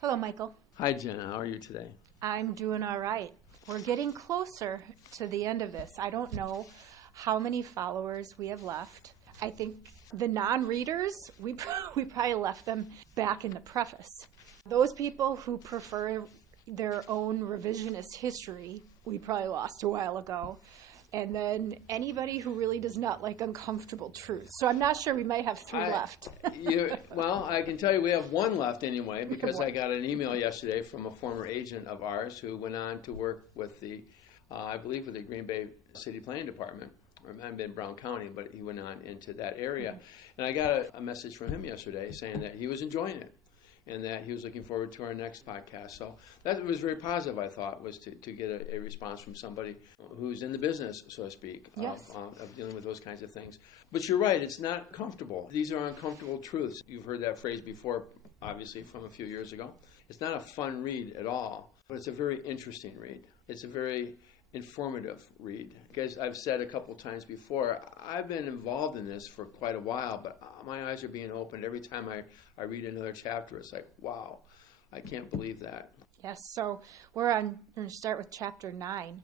Hello, Michael. Hi, Jenna. How are you today? I'm doing all right. We're getting closer to the end of this. I don't know how many followers we have left. I think the non-readers, we probably left them back in the preface. Those people who prefer their own revisionist history, we probably lost a while ago. And then anybody who really does not like uncomfortable truth. So I'm not sure, we might have three left. Well, I can tell you we have one left anyway, because I got an email yesterday from a former agent of ours who went on to work with the, I believe with the Green Bay City Planning Department, or it might have been Brown County, but he went on into that area. Mm-hmm. And I got a message from him yesterday saying that he was enjoying it, and that he was looking forward to our next podcast. So that was very positive, I thought, was to get a response from somebody who's in the business, so to speak, yes, of dealing with those kinds of things. But you're right, it's not comfortable. These are uncomfortable truths. You've heard that phrase before, obviously, from a few years ago. It's not a fun read at all, but it's a very interesting read. It's a very informative read. As I've said a couple times before, I've been involved in this for quite a while, but my eyes are being opened every time I read another chapter. It's like, wow, I can't believe that. Yes, so we're going to start with chapter 9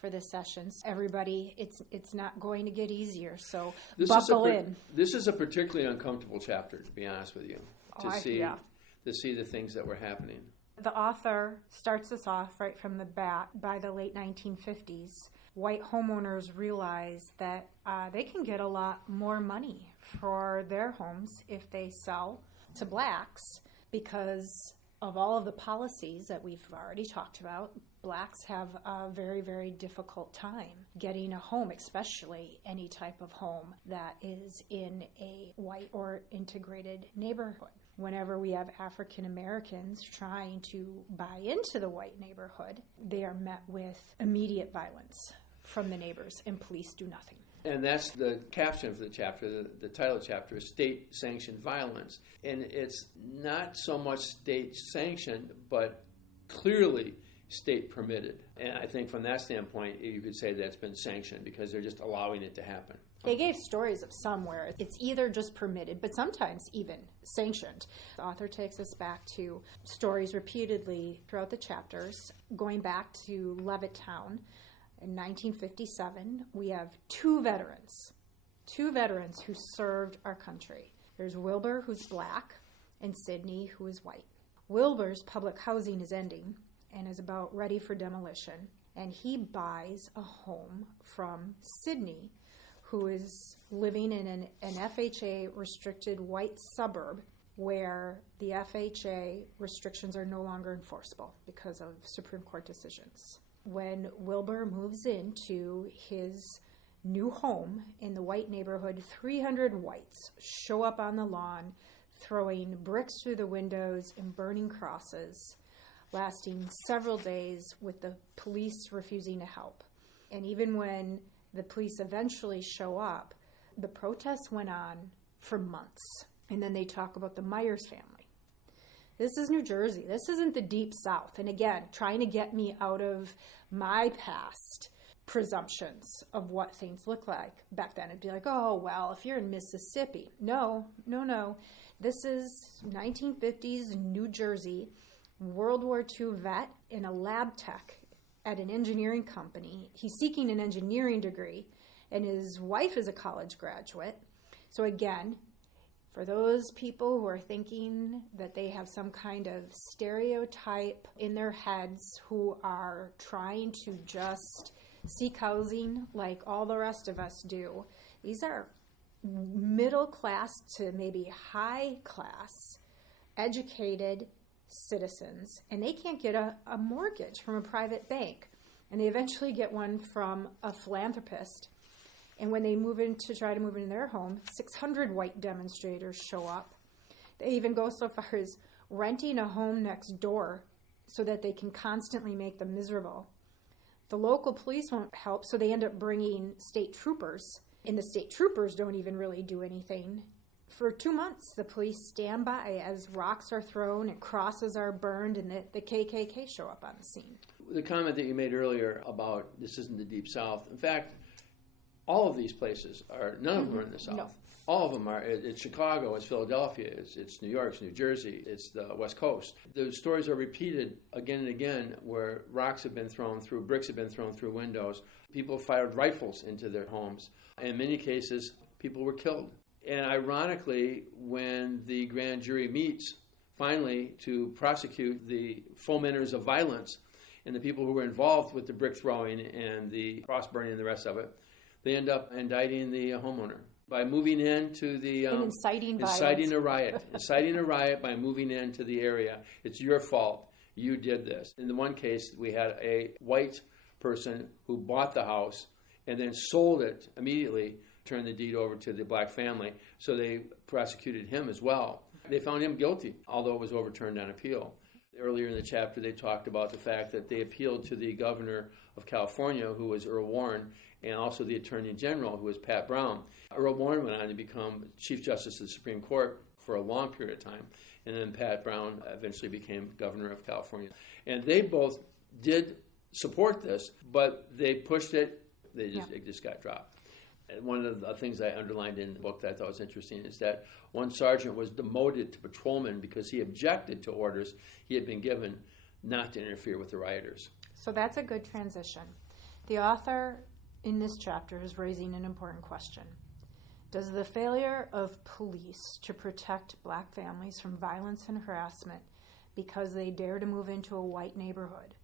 for this session. Everybody, it's not going to get easier, so buckle in. This is a particularly uncomfortable chapter, to be honest with you, to see the things that were happening. The author starts us off right from the bat. By the late 1950s, white homeowners realize that they can get a lot more money for their homes if they sell to blacks because of all of the policies that we've already talked about. Blacks have a very, very difficult time getting a home, especially any type of home that is in a white or integrated neighborhood. Whenever we have African Americans trying to buy into the white neighborhood, they are met with immediate violence from the neighbors, and police do nothing. And that's the caption for the chapter. The title of the chapter is State-Sanctioned Violence. And it's not so much state-sanctioned, but clearly state-permitted. And I think from that standpoint, you could say that's been sanctioned because they're just allowing it to happen. They gave stories of some where it's either just permitted, but sometimes even sanctioned. The author takes us back to stories repeatedly throughout the chapters. Going back to Levittown in 1957, we have two veterans who served our country. There's Wilbur, who's black, and Sidney, who is white. Wilbur's public housing is ending and is about ready for demolition, and he buys a home from Sidney, who is living in an FHA-restricted white suburb where the FHA restrictions are no longer enforceable because of Supreme Court decisions. When Wilbur moves into his new home in the white neighborhood, 300 whites show up on the lawn, throwing bricks through the windows and burning crosses, lasting several days with the police refusing to help. And even when the police eventually show up, the protests went on for months. And then they talk about the Myers family. This is New Jersey. This isn't the Deep South. And again, trying to get me out of my past presumptions of what things look like. Back then, it'd be like, oh, well, if you're in Mississippi. No. This is 1950s New Jersey, World War II vet and a lab tech at an engineering company. He's seeking an engineering degree, and his wife is a college graduate. So again, for those people who are thinking that they have some kind of stereotype in their heads who are trying to just seek housing like all the rest of us do, these are middle class to maybe high class, educated citizens, and they can't get a mortgage from a private bank. And they eventually get one from a philanthropist. And when they try to move into their home, 600 white demonstrators show up. They even go so far as renting a home next door so that they can constantly make them miserable. The local police won't help, so they end up bringing state troopers. And the state troopers don't even really do anything. For 2 months, the police stand by as rocks are thrown and crosses are burned, and the KKK show up on the scene. The comment that you made earlier about this isn't the Deep South, in fact, all of these places none of them are in the South. No. All of them are. It's Chicago, it's Philadelphia, it's New York, it's New Jersey, it's the West Coast. The stories are repeated again and again where rocks have been thrown through, bricks have been thrown through windows. People fired rifles into their homes. In many cases, people were killed. And ironically, when the grand jury meets finally to prosecute the fomenters of violence and the people who were involved with the brick throwing and the cross burning and the rest of it, they end up indicting the homeowner by moving into the inciting a riot. Inciting a riot by moving into the area. It's your fault. You did this. In the one case, we had a white person who bought the house and then sold it immediately, turned the deed over to the black family. So they prosecuted him as well. They found him guilty, although it was overturned on appeal. Earlier in the chapter, they talked about the fact that they appealed to the governor of California, who was Earl Warren, and also the attorney general, who was Pat Brown. Earl Warren went on to become Chief Justice of the Supreme Court for a long period of time, and then Pat Brown eventually became governor of California. And they both did support this, but they pushed it. It just got dropped. And one of the things I underlined in the book that I thought was interesting is that one sergeant was demoted to patrolman because he objected to orders he had been given not to interfere with the rioters. So that's a good transition. The author in this chapter is raising an important question. Does the failure of police to protect black families from violence and harassment because they dare to move into a white neighborhood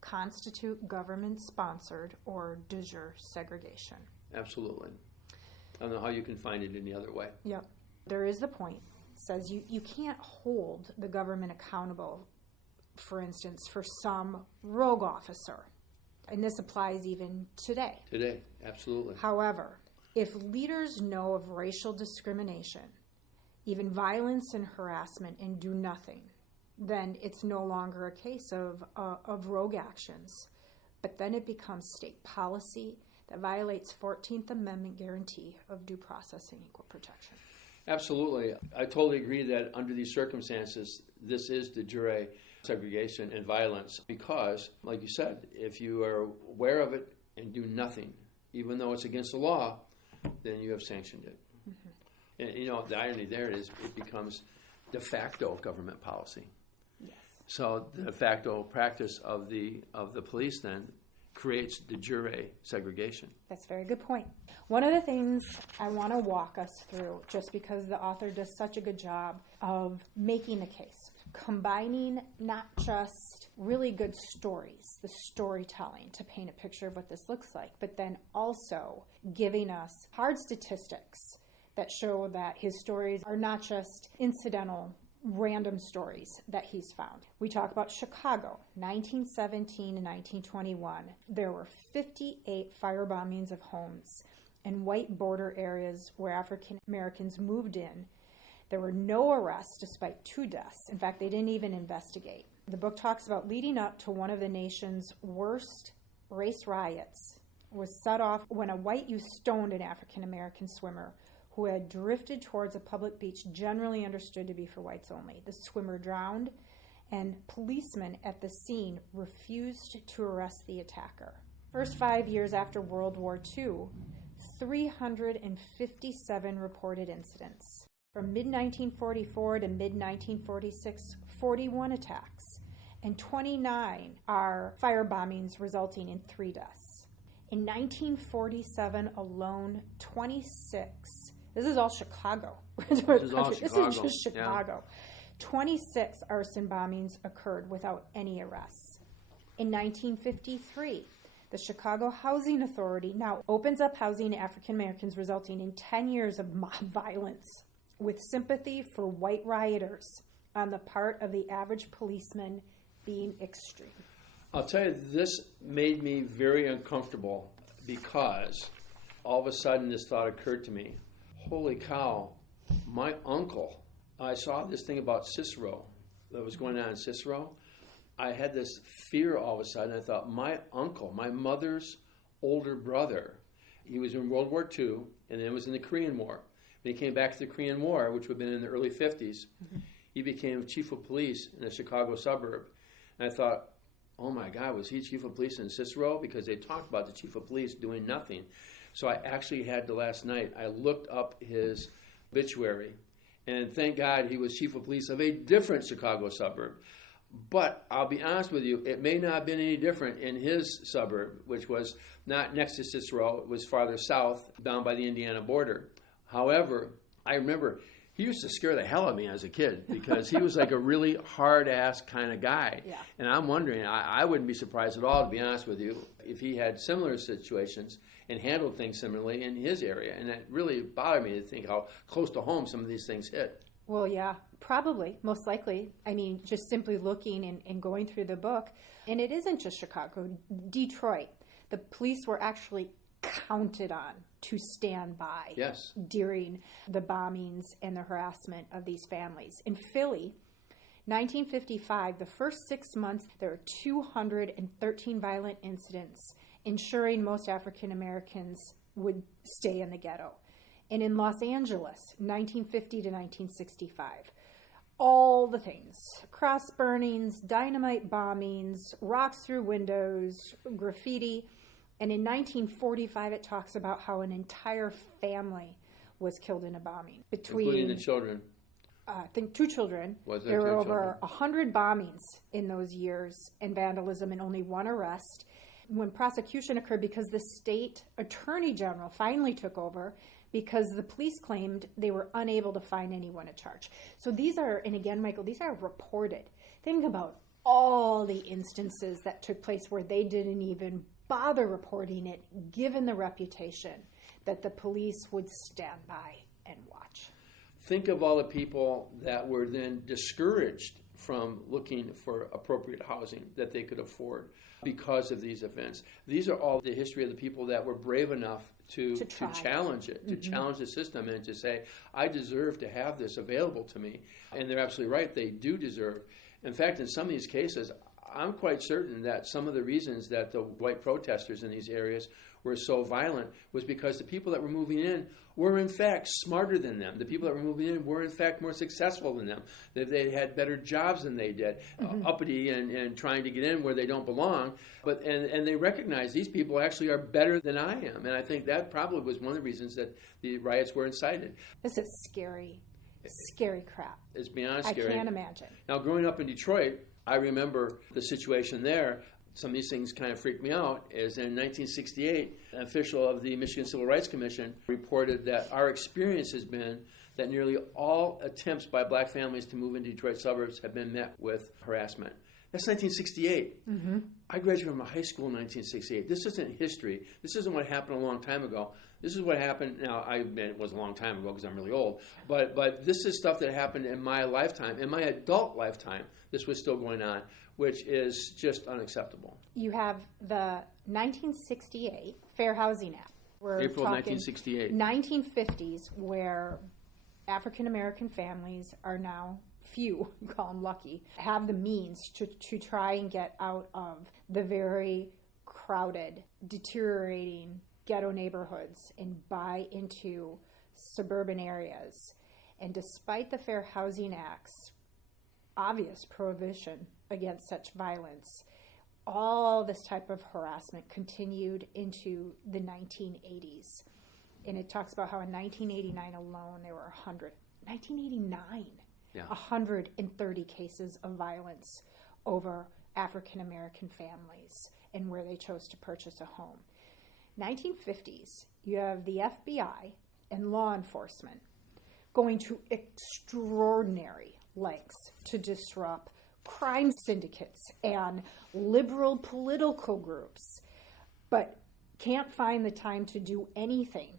constitute government-sponsored or de jure segregation? Absolutely. I don't know how you can find it any other way. Yep. There is the point. It says you can't hold the government accountable, for instance, for some rogue officer. And this applies even today. Today, absolutely. However, if leaders know of racial discrimination, even violence and harassment, and do nothing, then it's no longer a case of rogue actions. But then it becomes state policy that violates 14th Amendment guarantee of due process and equal protection. Absolutely. I totally agree that under these circumstances, this is de jure segregation and violence because, like you said, if you are aware of it and do nothing, even though it's against the law, then you have sanctioned it. Mm-hmm. And, the irony there is it becomes de facto government policy. Yes. So the de facto practice of the police then creates de jure segregation. That's a very good point. One of the things I want to walk us through, just because the author does such a good job of making the case, combining not just really good stories, the storytelling to paint a picture of what this looks like, but then also giving us hard statistics that show that his stories are not just incidental random stories that he's found. We talk about Chicago, 1917 and 1921. There were 58 firebombings of homes in white border areas where African Americans moved in. There were no arrests despite 2 deaths. In fact, they didn't even investigate. The book talks about leading up to one of the nation's worst race riots was set off when a white youth stoned an African American swimmer who had drifted towards a public beach generally understood to be for whites only. The swimmer drowned, and policemen at the scene refused to arrest the attacker. First 5 years after World War II, 357 reported incidents. From mid-1944 to mid-1946, 41 attacks, and 29 are firebombings resulting in 3 deaths. In 1947 alone, 26. This is all Chicago. This is just Chicago. Yeah. 26 arson bombings occurred without any arrests. In 1953, the Chicago Housing Authority now opens up housing to African Americans, resulting in 10 years of mob violence, with sympathy for white rioters on the part of the average policeman being extreme. I'll tell you, this made me very uncomfortable because all of a sudden this thought occurred to me. Holy cow, my uncle, I saw this thing about Cicero that was going on in Cicero. I had this fear all of a sudden. I thought, my uncle, my mother's older brother, he was in World War II and then was in the Korean War. When he came back to the Korean War, which would have been in the early 50s, he became chief of police in a Chicago suburb. And I thought, oh my God, was he chief of police in Cicero? Because they talked about the chief of police doing nothing. So I actually had to last night, I looked up his obituary. And thank God he was chief of police of a different Chicago suburb. But I'll be honest with you, it may not have been any different in his suburb, which was not next to Cicero. It was farther south, down by the Indiana border. However, I remember he used to scare the hell out of me as a kid because he was like a really hard-ass kind of guy. Yeah. And I'm wondering, I wouldn't be surprised at all, to be honest with you, if he had similar situations and handled things similarly in his area. And it really bothered me to think how close to home some of these things hit. Well, yeah, probably, most likely. I mean, just simply looking and going through the book, and it isn't just Chicago, Detroit. The police were actually counted on to stand by Yes. during the bombings and the harassment of these families. In Philly, 1955, the first 6 months, there were 213 violent incidents, ensuring most African Americans would stay in the ghetto. And in Los Angeles, 1950 to 1965, all the things, cross burnings, dynamite bombings, rocks through windows, graffiti. And in 1945, it talks about how an entire family was killed in a bombing. Including the children. I think 2 children. Was there there were 2 over 100 bombings in those years and vandalism and only 1 arrest. When prosecution occurred, because the state attorney general finally took over, because the police claimed they were unable to find anyone to charge. So these are, and again, Michael, these are reported. Think about all the instances that took place where they didn't even bother reporting it, given the reputation that the police would stand by and watch. Think of all the people that were then discouraged from looking for appropriate housing that they could afford because of these events. These are all the history of the people that were brave enough to challenge it, to challenge the system and to say, I deserve to have this available to me. And they're absolutely right, they do deserve. In fact, in some of these cases, I'm quite certain that some of the reasons that the white protesters in these areas were so violent was because the people that were moving in were in fact smarter than them. The people that were moving in were in fact more successful than them. That they had better jobs than they did, uppity and trying to get in where they don't belong. But and they recognize these people actually are better than I am. And I think that probably was one of the reasons that the riots were incited. This is scary crap. It's beyond scary. I can't imagine. Now, growing up in Detroit, I remember the situation there. Some of these things kind of freaked me out. Is in 1968, an official of the Michigan Civil Rights Commission reported that our experience has been that nearly all attempts by black families to move into Detroit suburbs have been met with harassment. That's 1968. Mm-hmm. I graduated from high school in 1968. This isn't history. This isn't what happened a long time ago. This is what happened. Now, I admit it was a long time ago because I'm really old. But this is stuff that happened in my lifetime. In my adult lifetime, this was still going on, which is just unacceptable. You have the 1968 Fair Housing Act. We're April 1968. 1950s, where African American families are now few, call them lucky, have the means to try and get out of the very crowded, deteriorating ghetto neighborhoods and buy into suburban areas. And despite the Fair Housing Act's obvious prohibition against such violence, all this type of harassment continued into the 1980s. And it talks about how in 1989 alone there were 130 cases of violence over African American families and where they chose to purchase a home. 1950s, you have the FBI and law enforcement going to extraordinary lengths to disrupt crime syndicates and liberal political groups, but can't find the time to do anything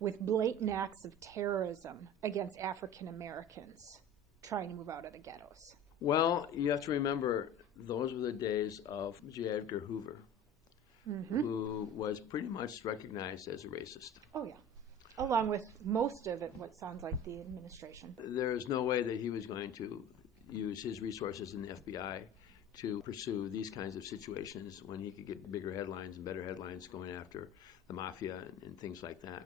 with blatant acts of terrorism against African Americans trying to move out of the ghettos. Well, you have to remember, those were the days of J. Edgar Hoover, who was pretty much recognized as a racist. Oh, yeah. Along with most of it, what sounds like the administration. There is no way that he was going to use his resources in the FBI to pursue these kinds of situations when he could get bigger headlines and better headlines going after the mafia and things like that.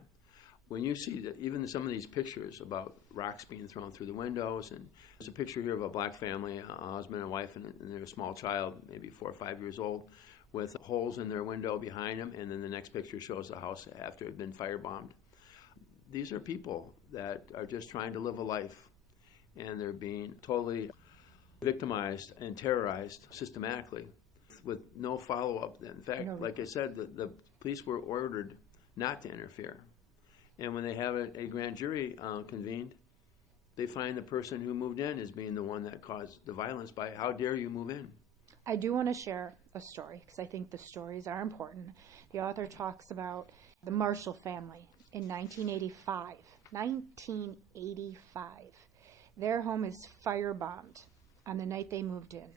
When you see that, even some of these pictures about rocks being thrown through the windows, and there's a picture here of a black family, a husband and wife, and their small child, maybe 4 or 5 years old, with holes in their window behind them, and then the next picture shows the house after it had been firebombed. these are people that are just trying to live a life, and they're being totally victimized and terrorized systematically with no follow-up. In fact, like I said, the police were ordered not to interfere. And when they have a grand jury convened, they find the person who moved in as being the one that caused the violence by how dare you move in. I do want to share a story because I think the stories are important. The author talks about the Marshall family in 1985. 1985. Their home is firebombed on the night they moved in.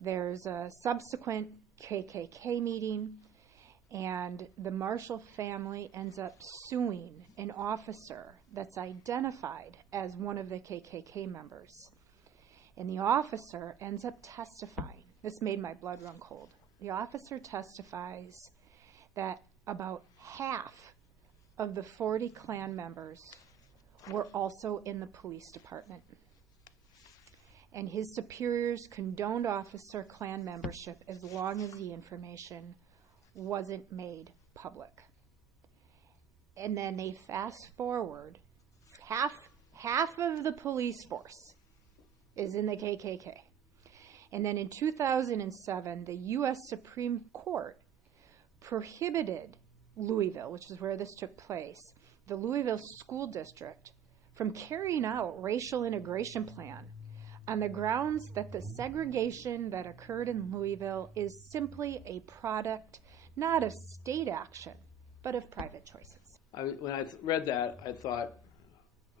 There's a subsequent KKK meeting, and the Marshall family ends up suing an officer that's identified as one of the KKK members. And the officer ends up testifying. This made my blood run cold. The officer testifies that about half of the 40 Klan members were also in the police department. And his superiors condoned officer Klan membership as long as the information wasn't made public. And then they fast forward, half of the police force is in the KKK. And then in 2007, the U.S. Supreme Court prohibited Louisville, which is where this took place, the Louisville School District, from carrying out racial integration plan on the grounds that the segregation that occurred in Louisville is simply a product not of state action, but of private choices. When I read that, I thought,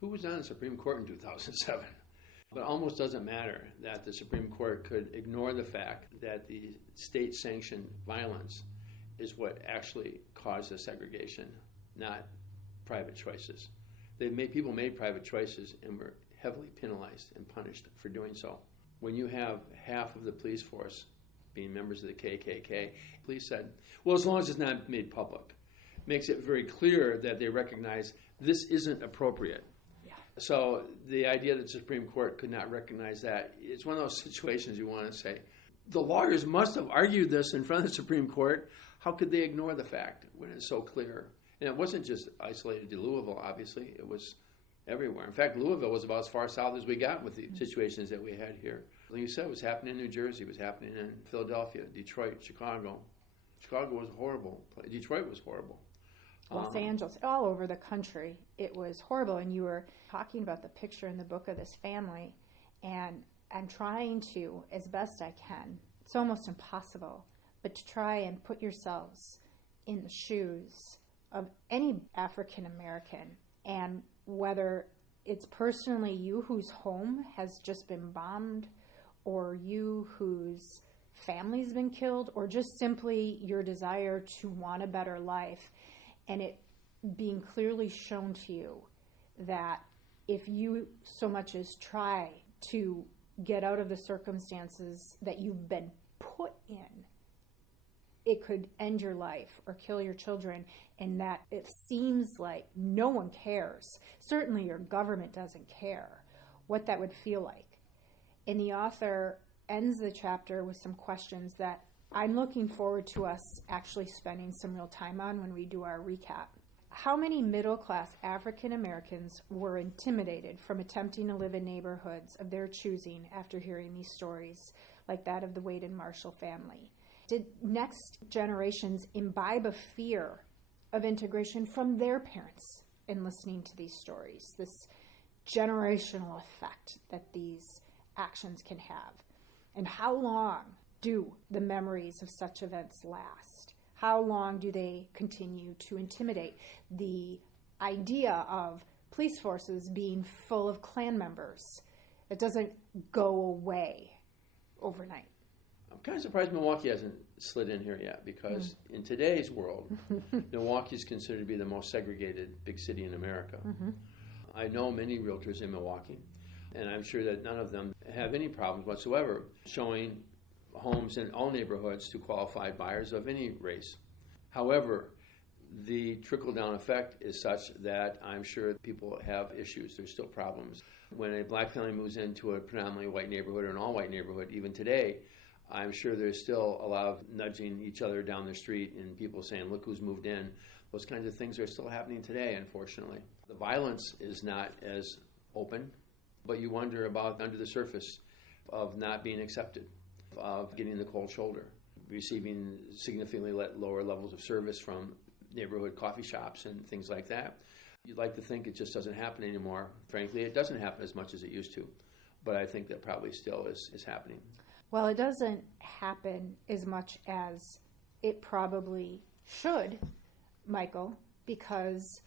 who was on the Supreme Court in 2007? But it almost doesn't matter that the Supreme Court could ignore the fact that the state-sanctioned violence is what actually caused the segregation, not private choices. People made private choices and were heavily penalized and punished for doing so. When you have half of the police force being members of the KKK, police said, well, as long as it's not made public, makes it very clear that they recognize this isn't appropriate. Yeah. So the idea that the Supreme Court could not recognize that, it's one of those situations you want to say, the lawyers must have argued this in front of the Supreme Court. How could they ignore the fact when it's so clear? And it wasn't just isolated to Louisville, obviously. It was everywhere. In fact, Louisville was about as far south as we got with the situations that we had here. Like you said, it was happening in New Jersey, it was happening in Philadelphia, Detroit, Chicago. Chicago was horrible. Detroit was horrible. Los Angeles, all over the country, it was horrible. And you were talking about the picture in the book of this family, and I'm trying to, as best I can, it's almost impossible, but to try and put yourselves in the shoes of any African American, and whether it's personally you whose home has just been bombed, or you whose family's been killed, or just simply your desire to want a better life, and it being clearly shown to you that if you so much as try to get out of the circumstances that you've been put in, it could end your life or kill your children, and that it seems like no one cares. Certainly your government doesn't care what that would feel like. And the author ends the chapter with some questions that I'm looking forward to us actually spending some real time on when we do our recap. How many middle-class African Americans were intimidated from attempting to live in neighborhoods of their choosing after hearing these stories, like that of the Wade and Marshall family? Did next generations imbibe a fear of integration from their parents in listening to these stories, this generational effect that these actions can have? And how long do the memories of such events last? How long do they continue to intimidate? The idea of police forces being full of Klan members, it doesn't go away overnight. I'm kind of surprised Milwaukee hasn't slid in here yet, because in today's world, Milwaukee is considered to be the most segregated big city in America. I know many realtors in Milwaukee, and I'm sure that none of them have any problems whatsoever showing homes in all neighborhoods to qualified buyers of any race. However, the trickle-down effect is such that I'm sure people have issues. There's still problems. When a black family moves into a predominantly white neighborhood or an all-white neighborhood, even today, I'm sure there's still a lot of nudging each other down the street and people saying, look who's moved in. Those kinds of things are still happening today, unfortunately. The violence is not as open, but you wonder about under the surface of not being accepted, of getting the cold shoulder, receiving significantly lower levels of service from neighborhood coffee shops and things like that. You'd like to think it just doesn't happen anymore. Frankly, it doesn't happen as much as it used to, but I think that probably still is happening. Well, it doesn't happen as much as it probably should, Michael, because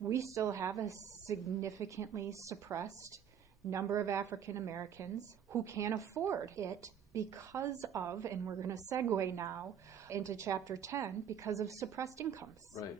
we still have a significantly suppressed number of African Americans who can't afford it because of, and we're going to segue now into Chapter 10, because of suppressed incomes. Right.